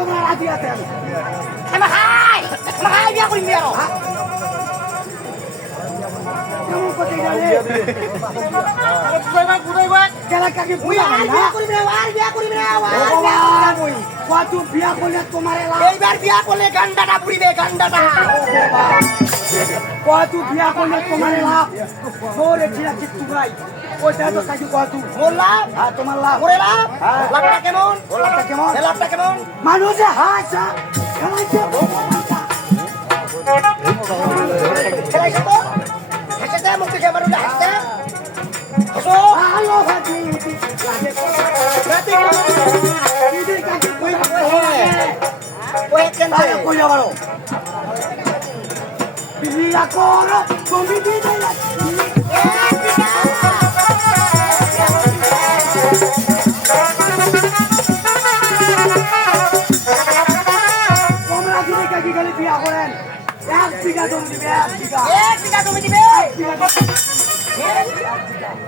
তোমরা রাজি আছেন আমার হাই আমার হাই বিয়া করিম বিয়া কেমন করতে গেলে বুঝাইবা বুঝাইবা কেলা কাকে মুই বুঝা আর না বিয়া করিম না আর বিয়া করিম না আর বিয়া করিম ভগবান মুই কত বিয়া করলে তোমার লাভ এইবার বিয়া করলে গান্ডাটা পুরিবে গান্ডাটা কত বিয়া করলে তোমার লাভ মোরে ছিলা চিত্তু ভাই ওইটা তো কাজু কত মোর লাভ হ্যাঁ তোমার লাভ মোরে লাভ হ্যাঁ। লাভটা কেমন লাভটা কেমন লাভটা কেমন মানুষে হাসা খেলাইছে খেলাইছে তো হেসেছে মুখ আমার উল্টা হাসছে হাসো ভালো ভাজি রাতে দিদি কাকে কই ওই কেন তাহলে কই বিয়া করো তুমি দিদি তোমরা দিদি কাকে গেলে বিয়া করেন? এক বিঘা জমি দিবে এক বিঘা। এক বিঘা জমি দিবে?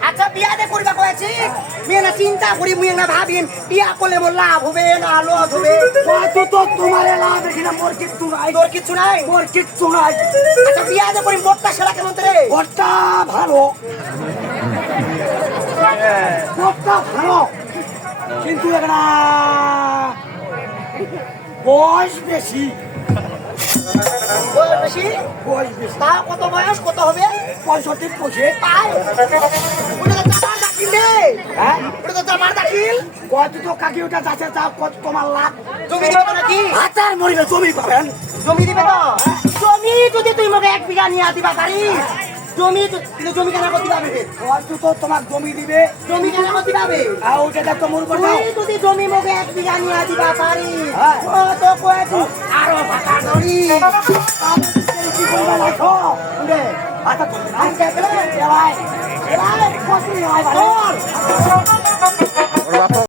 আচ্ছা বিয়া দে করিবা কয়েছি। মেয়ে না চিন্তা করি মুই না ভাবিন। বিয়া করলে মোর লাভ হবে না লস হবে? কত তো তোমার লাভ এখানে মোর কিচ্ছু নাই। তোর কিছু নাই? মোর কিচ্ছু নাই। আচ্ছা বিয়া দে করি মোটটা সেরা কেমন রে ওটা ভালো। ওটা ভালো। কিন্তু একটা বয়স বেশি। বয়স বেশি? বয়স বেশি তা কত বয়স? কত হবে? পঁয়ষট্টি পঁচিশ। তাই? ওটা তো জামার দাখিল রে। হ্যাঁ? ওটা তো জামার দাখিল। কত তো কাকি ওটা যাচ্ছে তা কত তোমার লাভ। জমি দিবে নাকি? মরিবে জমি পাবেন। জমি দিবে তো? জমি যদি তুই মোক এক বিঘা নিয়ে দিবা পারিস জমি জমি কেন করতে পারবে তো তোমার জমি দিবে? জমি কেন করতে পারবে আর ওটা দেখো মোর কথা। যদি জমি মোক এক বিঘা নিয়ে দিবা হ্যাঁ। তো? আরও ভাতা ধরি কি করবে